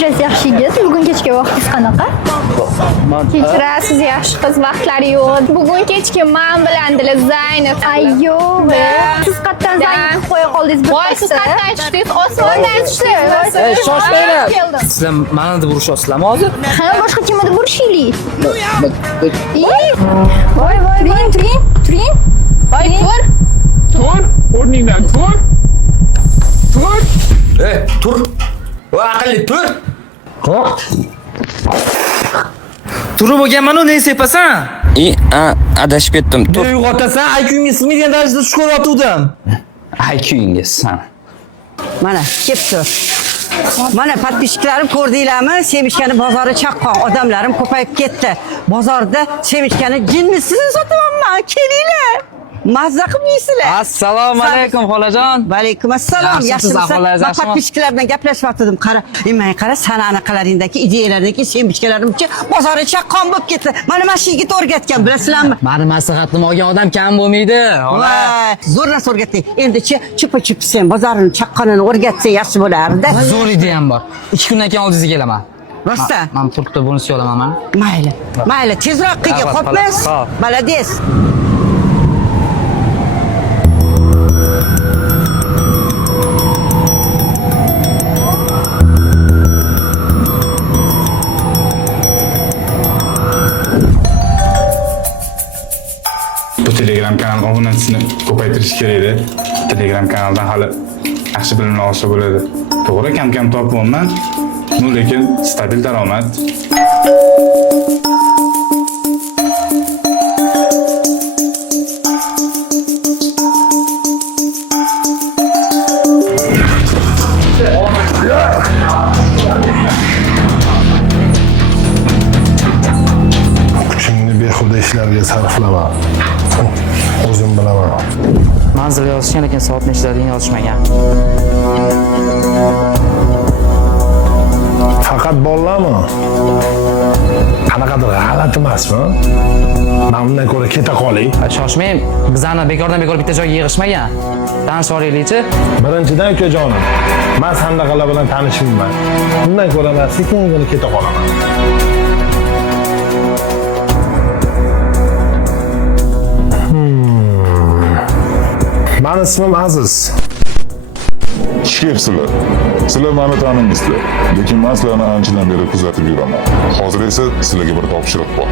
Kechirasiz yaxshi yigit. Bugun kechki vaqtingiz qanaqa? Kechirasiz yaxshi qiz, vaqtlari yo'q. Bugun kechki men bilan Dila Zaynab. Ayyo, siz qatdan Zaynab qo'ya qoldingiz bir Voy, siz qatdan tushdingiz, osmondan tushdingiz. Shoshmanglar. Sizlar meni deb urishyapsizlarmi hozir? Ha, boshqa kimni deb urishinglar? Voy, turing. Voy, tur. Tur, o'rningdan tur. Tur. Tur. Voy, aqlli tur. Turib bo'lganman-ku, ne sepasan? Adashib ketdim. Tur. Uyg'otasan, IQ'ingga sig'maydigan darajada tush ko'ryotgandim. IQ'ingga san. Mana kelibdi. Mana подписчиklarim ko'rdinglarmi? Semishkani bozori chaqqon, odamlarim ko'payib ketdi. Bozorda semishkani jinnisini sotaman. Kelinglar. Mazza qilmaysizlar. Assalomu alaykum xolajon. Va alaykum assalom. Yaxshimisiz? Подписчиlar bilan gaplashyaptim. Qara, men qara, sana anaqalaringdagi ideyalarniki semishkalarimcha bozori chaqqon bo'lib ketdi. Mana mana shu yigit o'rgatgan, bilasizlarmi? Meni maslahatim olgan odam kam bo'lmaydi. Voy, zo'rlas o'rgatding. Endi-chi chupa-chup sen bozorini chaqqonini o'rgatsang yaxshi bo'lardi. Zo'r ideyam bor. 2 kundan keyin oldingizga kelaman. Rosta? Men turkda bonus olaman. Mayli, tezroq qilgin, xo'pmi? Молодец. Bu Telegram kanal obunachini ko'paytirish kerak edi. Telegram kanaldan hali yaxshi bilimlar olsa bo'ladi. To'g'ri, kam-kam topyapman. Lekin stabil daromad. Kuchimni behuda ishlarga sarflama. O'zim bilaman. Manzil yozishgan ekan, soat nechdaligini yozishmagan. Faqat bolalarmi? Qanaqadir g'alati emasmi? Men undan ko'ra keta qoling. Shoshmang, bizani bekordan bekor bitta joyga yig'ishmagan. Tanishib olaylik-chi. Birinchidan ukajonim, men sandaqalar bilan tanishmayman. Undan ko'ra men sekingina keta qolaman. Meni ismim Aziz. Ishkepsizlar. Sizlar meni tanimaysizlar. Lekin men sizlarni anchadan beri kuzatib yuraman. Hozir esa sizlarga bir topshiriq bor.